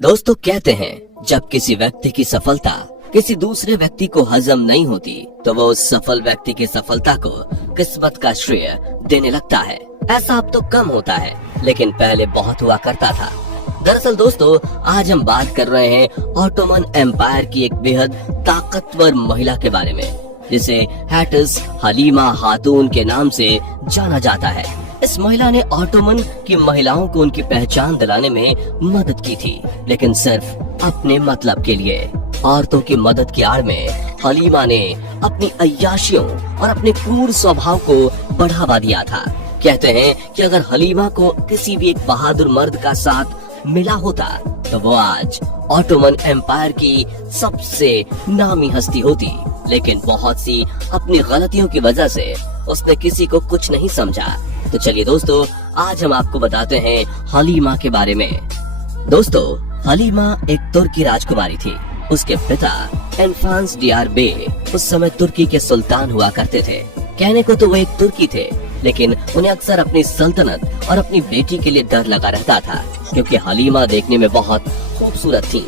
दोस्तों कहते हैं जब किसी व्यक्ति की सफलता किसी दूसरे व्यक्ति को हजम नहीं होती तो वो उस सफल व्यक्ति की सफलता को किस्मत का श्रेय देने लगता है। ऐसा अब तो कम होता है लेकिन पहले बहुत हुआ करता था। दरअसल दोस्तों आज हम बात कर रहे हैं ऑटोमन एम्पायर की एक बेहद ताकतवर महिला के बारे में जिसे हैटिस हलीमा खातून के नाम से जाना जाता है। इस महिला ने ऑटोमन की महिलाओं को उनकी पहचान दिलाने में मदद की थी, लेकिन सिर्फ अपने मतलब के लिए। औरतों की मदद की आड़ में हलीमा ने अपनी अय्याशियों और अपने क्रूर स्वभाव को बढ़ावा दिया था। कहते हैं कि अगर हलीमा को किसी भी एक बहादुर मर्द का साथ मिला होता तो वो आज ऑटोमन एम्पायर की सबसे नामी हस्ती होती, लेकिन बहुत सी अपनी गलतियों की वजह से उसने किसी को कुछ नहीं समझा। तो चलिए दोस्तों आज हम आपको बताते हैं हलीमा के बारे में। दोस्तों हलीमा एक तुर्की राजकुमारी थी। उसके पिता एनफांस डियार बे उस समय तुर्की के सुल्तान हुआ करते थे। कहने को तो वो एक तुर्की थे, लेकिन उन्हें अक्सर अपनी सल्तनत और अपनी बेटी के लिए डर लगा रहता था, क्योंकि हलीमा देखने में बहुत खूबसूरत थी।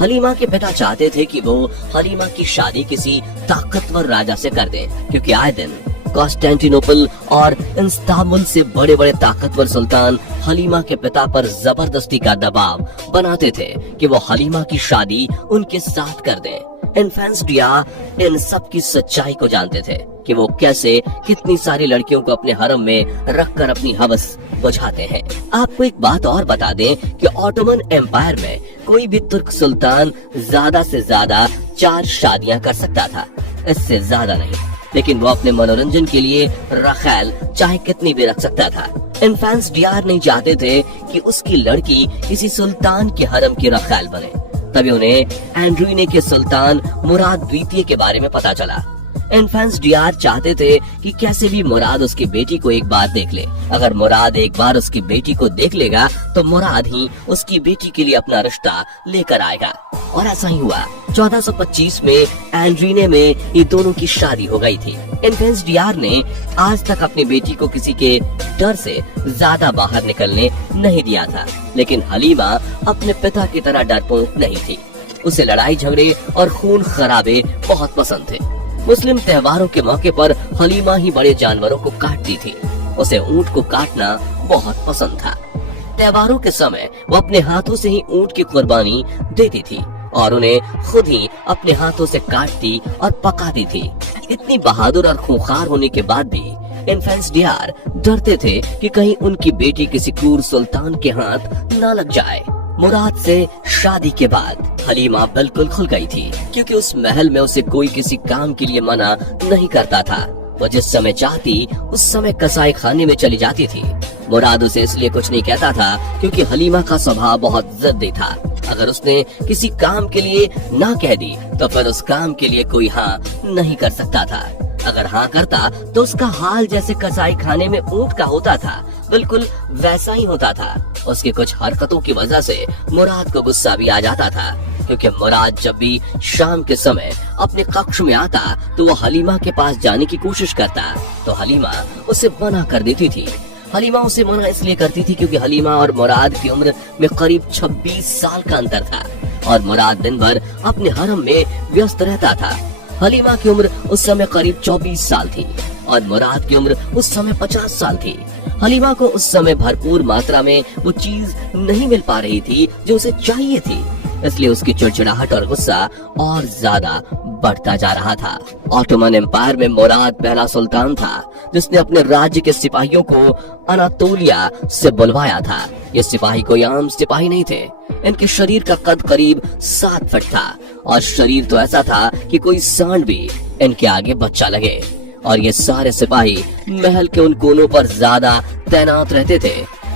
हलीमा के पिता चाहते थे कि वो हलीमा की शादी किसी ताकतवर राजा से कर दें, क्योंकि आए दिन कॉन्स्टेंटिनोपल और इस्तांबुल से बड़े बड़े ताकतवर सुल्तान हलीमा के पिता पर जबरदस्ती का दबाव बनाते थे कि वो हलीमा की शादी उनके साथ कर दें। इन्फेंस डिया इन सब की सच्चाई को जानते थे कि वो कैसे कितनी सारी लड़कियों को अपने हरम में रखकर अपनी हवस बुझाते हैं। आपको एक बात और बता दें कि ऑटोमन एम्पायर में कोई भी तुर्क सुल्तान ज्यादा से ज्यादा 4 शादियां कर सकता था, इससे ज्यादा नहीं। लेकिन वो अपने मनोरंजन के लिए रखैल चाहे कितनी भी रख सकता था। इन्फेंस डियार नहीं चाहते थे कि उसकी लड़की किसी सुल्तान के हरम की रखैल बने। तभी उन्हें एंड्रीने के सुल्तान मुराद द्वितीय के बारे में पता चला। इन्फेंस डियार चाहते थे कि कैसे भी मुराद उसकी बेटी को एक बार देख ले। अगर मुराद एक बार उसकी बेटी को देख लेगा तो मुराद ही उसकी बेटी के लिए अपना रिश्ता लेकर आएगा। और ऐसा ही हुआ। 1425 में एंड्रीने में ये दोनों की शादी हो गई थी। इन्फेंस डियार ने आज तक अपनी बेटी को किसी के डर से ज्यादा बाहर निकलने नहीं दिया था, लेकिन हलीमा अपने पिता की तरह डरपोक नहीं थी। उसे लड़ाई झगड़े और खून खराबे बहुत पसंद थे। मुस्लिम त्योहारों के मौके पर हलीमा ही बड़े जानवरों को काटती थी। उसे ऊंट को काटना बहुत पसंद था। त्योहारों के समय वो अपने हाथों से ही ऊंट की कुर्बानी देती थी और उन्हें खुद ही अपने हाथों से काटती और पकाती थी। इतनी बहादुर और खूंखार होने के बाद भी इन्फेंस डियार डरते थे कि कहीं उनकी बेटी किसी क्रूर सुल्तान के हाथ न लग जाए। मुराद से शादी के बाद हलीमा बिल्कुल खुल गई थी, क्योंकि उस महल में उसे कोई किसी काम के लिए मना नहीं करता था। वो जिस समय चाहती उस समय कसाई खाने में चली जाती थी। मुराद उसे इसलिए कुछ नहीं कहता था क्योंकि हलीमा का स्वभाव बहुत जिद्दी था। अगर उसने किसी काम के लिए ना कह दी तो फिर उस काम के लिए कोई हाँ नहीं कर सकता था। अगर हाँ करता तो उसका हाल जैसे कसाई खाने में ऊंट का होता था, बिल्कुल वैसा ही होता था। उसकी कुछ हरकतों की वजह से मुराद को गुस्सा भी आ जाता था, क्योंकि मुराद जब भी शाम के समय अपने कक्ष में आता तो वो हलीमा के पास जाने की कोशिश करता तो हलीमा उसे मना कर देती थी। हलीमा उसे मना इसलिए करती थी क्योंकि हलीमा और मुराद की उम्र में करीब 26 साल का अंतर था और मुराद दिन भर अपने हरम में व्यस्त रहता था। हलीमा की उम्र उस समय करीब 24 साल थी और मुराद की उम्र उस समय 50 साल थी। हलीमा को उस समय भरपूर मात्रा में वो चीज नहीं मिल पा रही थी जो उसे चाहिए थी, इसलिए उसकी चिड़चिड़ाहट और गुस्सा और ज्यादा बढ़ता जा रहा था। ऑटोमन एम्पायर में मुराद पहला सुल्तान था जिसने अपने राज्य के सिपाहियों को अनातोलिया से बुलवाया था। ये सिपाही कोई आम सिपाही नहीं थे। इनके शरीर का कद करीब 7 फीट था और शरीर तो ऐसा था कि कोई सांड भी इनके आगे बच्चा लगे। और ये सारे सिपाही महल के उन कोनों पर ज्यादा तैनात रहते थे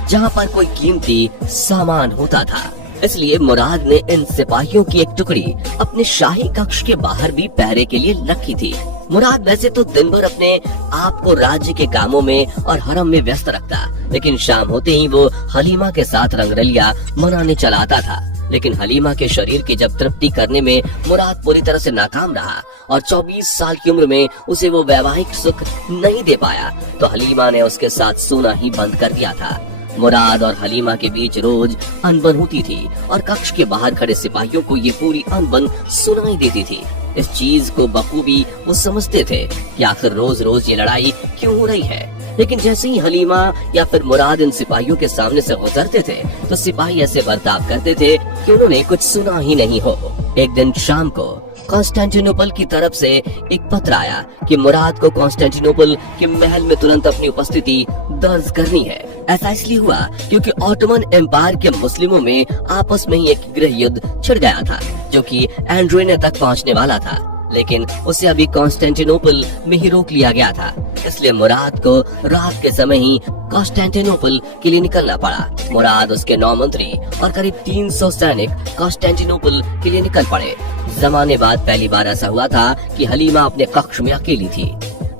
जहाँ पर कोई कीमती सामान होता था। इसलिए मुराद ने इन सिपाहियों की एक टुकड़ी अपने शाही कक्ष के बाहर भी पहरे के लिए रखी थी। मुराद वैसे तो दिन भर अपने आप को राज्य के कामों में और हरम में व्यस्त रखता, लेकिन शाम होते ही वो हलीमा के साथ रंगरलिया मनाने चला आता था। लेकिन हलीमा के शरीर की जब तृप्ति करने में मुराद पूरी तरह से नाकाम रहा और 24 साल की उम्र में उसे वो वैवाहिक सुख नहीं दे पाया तो हलीमा ने उसके साथ सोना ही बंद कर दिया था। मुराद और हलीमा के बीच रोज अनबन होती थी और कक्ष के बाहर खड़े सिपाहियों को ये पूरी अनबन सुनाई देती थी। इस चीज को बखूबी वो समझते थे कि आखिर रोज रोज ये लड़ाई क्यों हो रही है। लेकिन जैसे ही हलीमा या फिर मुराद इन सिपाहियों के सामने से गुजरते थे तो सिपाही ऐसे बर्ताव करते थे कि उन्होंने कुछ सुना ही नहीं हो। एक दिन शाम को कॉन्स्टेंटिनोपल की तरफ से एक पत्र आया कि मुराद को कॉन्स्टेंटिनोपल के महल में तुरंत अपनी उपस्थिति दर्ज करनी है। ऐसा इसलिए हुआ क्योंकि ऑटोमन एम्पायर के मुस्लिमों में आपस में ही एक गृह युद्ध छिड़ गया था जो कि एंड्रोने तक पहुंचने वाला था, लेकिन उसे अभी कॉन्स्टेंटिनोपल में ही रोक लिया गया था। इसलिए मुराद को रात के समय ही कॉन्स्टेंटिनोपल के लिए निकलना पड़ा। मुराद, उसके 9 मंत्री और करीब 300 सैनिक कॉन्स्टेंटिनोपल के लिए निकल पड़े। जमाने बाद पहली बार ऐसा हुआ था कि हलीमा अपने कक्ष में अकेली थी।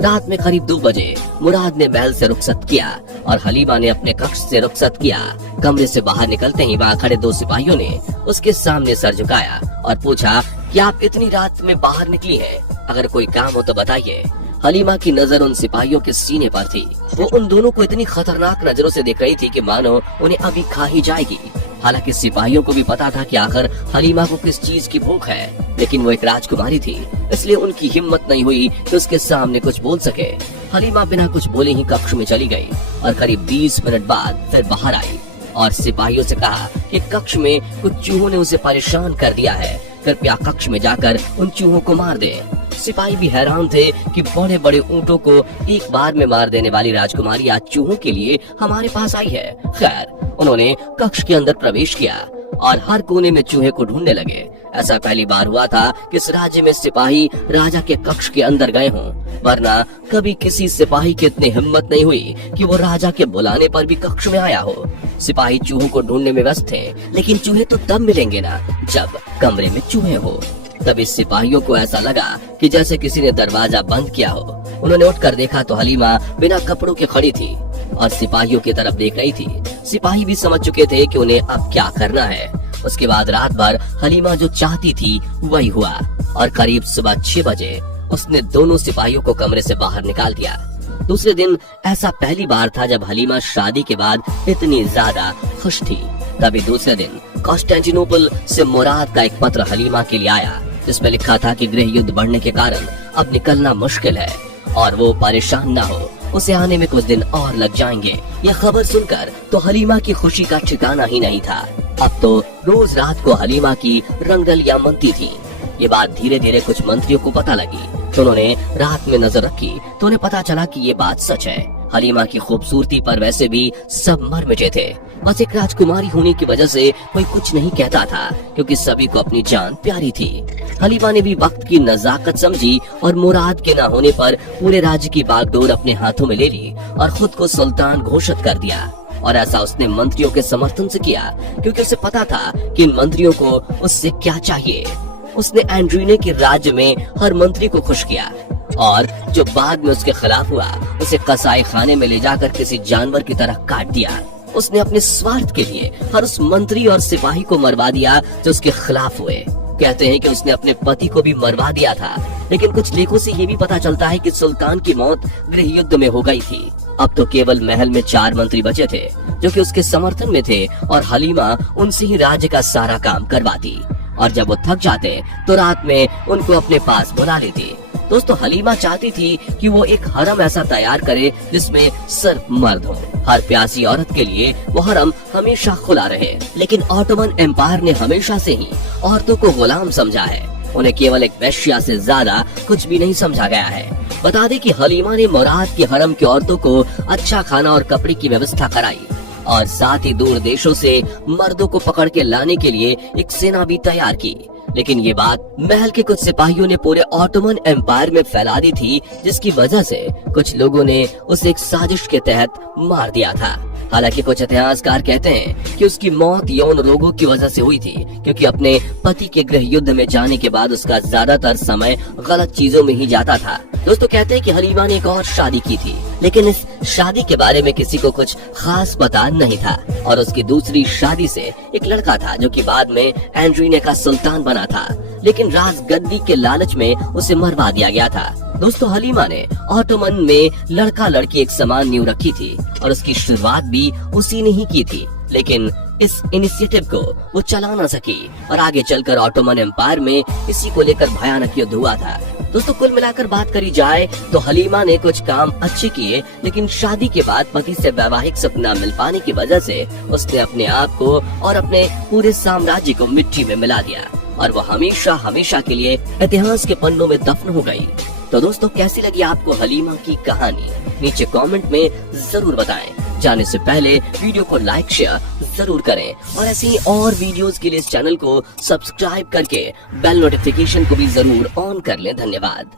रात में करीब 2 बजे मुराद ने महल से रुखसत किया और हलीमा ने अपने कक्ष से रुखसत किया। कमरे से बाहर निकलते ही वहाँ खड़े 2 सिपाहियों ने उसके सामने सर झुकाया और पूछा कि आप इतनी रात में बाहर निकली हैं, अगर कोई काम हो तो बताइए। हलीमा की नजर उन सिपाहियों के सीने पर थी। वो उन दोनों को इतनी खतरनाक नजरों से देख रही थी कि मानो उन्हें अभी खा ही जाएगी। हालांकि सिपाहियों को भी पता था कि आखिर हलीमा को किस चीज की भूख है, लेकिन वो एक राजकुमारी थी, इसलिए उनकी हिम्मत नहीं हुई कि उसके सामने कुछ बोल सके। हलीमा बिना कुछ बोले ही कक्ष में चली गई और करीब 20 मिनट बाद फिर बाहर आई और सिपाहियों से कहा कि कक्ष में कुछ चूहों ने उसे परेशान कर दिया है, कृपया कक्ष में जाकर उन चूहों को मार दे। सिपाही भी हैरान थे कि बड़े बड़े ऊंटों को एक बार में मार देने वाली राजकुमारी आज चूहों के लिए हमारे पास आई है। खैर, उन्होंने कक्ष के अंदर प्रवेश किया और हर कोने में चूहे को ढूंढने लगे। ऐसा पहली बार हुआ था कि इस राज्य में सिपाही राजा के कक्ष के अंदर गए हों, वरना कभी किसी सिपाही की इतनी हिम्मत नहीं हुई कि वो राजा के बुलाने पर भी कक्ष में आया हो। सिपाही चूहों को ढूंढने में व्यस्त थे, लेकिन चूहे तो तब मिलेंगे ना जब कमरे में चूहे हो। तभी सिपाहियों को ऐसा लगा कि जैसे किसी ने दरवाजा बंद किया हो। उन्होंने उठकर देखा तो हलीमा बिना कपड़ों के खड़ी थी और सिपाहियों की तरफ देख रही थी। सिपाही भी समझ चुके थे कि उन्हें अब क्या करना है। उसके बाद रात भर हलीमा जो चाहती थी वही हुआ और करीब सुबह 6 बजे उसने दोनों सिपाहियों को कमरे से बाहर निकाल दिया। दूसरे दिन ऐसा पहली बार था जब हलीमा शादी के बाद इतनी ज्यादा खुश थी। तभी दूसरे दिन कॉन्स्टेंटिनोपल से मुराद का एक पत्र हलीमा के लिए आया, जिसमें लिखा था कि गृह युद्ध बढ़ने के कारण अब निकलना मुश्किल है और वो परेशान न हो, उसे आने में कुछ दिन और लग जाएंगे। यह खबर सुनकर तो हलीमा की खुशी का ठिकाना ही नहीं था। अब तो रोज रात को हलीमा की रंगदलियां मनती थी। ये बात धीरे धीरे कुछ मंत्रियों को पता लगी तो उन्होंने रात में नजर रखी तो उन्हें पता चला कि ये बात सच है। हलीमा की खूबसूरती पर वैसे भी सब मर मिटे थे, बस एक राजकुमारी होने की वजह से कोई कुछ नहीं कहता था, क्योंकि सभी को अपनी जान प्यारी थी। हलीमा ने भी वक्त की नजाकत समझी और मुराद के न होने पर पूरे राज्य की बागडोर अपने हाथों में ले ली और खुद को सुल्तान घोषित कर दिया। और ऐसा उसने मंत्रियों के समर्थन से किया, क्योंकि उसे पता था कि इन मंत्रियों को उससे क्या चाहिए। उसने एंड्रीने के राज्य में हर मंत्री को खुश किया और जो बाद में उसके खिलाफ हुआ उसे कसाई खाने में ले जाकर किसी जानवर की तरह काट दिया। उसने अपने स्वार्थ के लिए हर उस मंत्री और सिपाही को मरवा दिया जो उसके खिलाफ हुए। कहते हैं कि उसने अपने पति को भी मरवा दिया था, लेकिन कुछ लेखों से ये भी पता चलता है कि सुल्तान की मौत गृह युद्ध में हो गई थी। अब तो केवल महल में 4 मंत्री बचे थे जो कि उसके समर्थन में थे और हलीमा उनसे ही राज्य का सारा काम करवाती और जब वो थक जाते तो रात में उनको अपने पास बुला लेती। दोस्तों, हलीमा चाहती थी कि वो एक हरम ऐसा तैयार करे जिसमें सिर्फ मर्द हो। हर प्यासी औरत के लिए वो हरम हमेशा खुला रहे, लेकिन ऑटोमन एम्पायर ने हमेशा से ही औरतों को गुलाम समझा है। उन्हें केवल एक वेश्या से ज्यादा कुछ भी नहीं समझा गया है। बता दें कि हलीमा ने मुराद की हरम की औरतों को अच्छा खाना और कपड़े की व्यवस्था कराई और साथ ही दूर देशों से मर्दों को पकड़ के लाने के लिए एक सेना भी तैयार की। लेकिन ये बात महल के कुछ सिपाहियों ने पूरे ऑटोमन एम्पायर में फैला दी थी, जिसकी वजह से कुछ लोगों ने उसे एक साजिश के तहत मार दिया था। हालांकि कुछ इतिहासकार कहते हैं कि उसकी मौत यौन रोगों की वजह से हुई थी, क्योंकि अपने पति के गृह युद्ध में जाने के बाद उसका ज्यादातर समय गलत चीजों में ही जाता था। दोस्तों, कहते हैं कि हलीमा ने एक और शादी की थी, लेकिन इस शादी के बारे में किसी को कुछ खास पता नहीं था और उसकी दूसरी शादी से एक लड़का था जो कि बाद में एंड्रीने का सुल्तान बना था, लेकिन राजगद्दी के लालच में उसे मरवा दिया गया था। दोस्तों हलीमा ने ऑटोमन में लड़का लड़की एक समान नींव रखी थी और उसकी शुरुआत भी उसी ने ही की थी, लेकिन इस इनिशिएटिव को वो चला ना सकी और आगे चलकर ऑटोमन एम्पायर में इसी को लेकर भयानक युद्ध हुआ था। दोस्तों कुल मिलाकर बात करी जाए तो हलीमा ने कुछ काम अच्छे किए, लेकिन शादी के बाद पति से वैवाहिक सपना मिल पाने की वजह से उसने अपने आप को और अपने पूरे साम्राज्य को मिट्टी में मिला दिया और वो हमेशा हमेशा के लिए इतिहास के पन्नों में दफन हो गई। तो दोस्तों कैसी लगी आपको हलीमा की कहानी, नीचे कमेंट में जरूर बताएं। जाने से पहले वीडियो को लाइक शेयर जरूर करें और ऐसे ही और वीडियोस के लिए इस चैनल को सब्सक्राइब करके बेल नोटिफिकेशन को भी जरूर ऑन कर लें। धन्यवाद।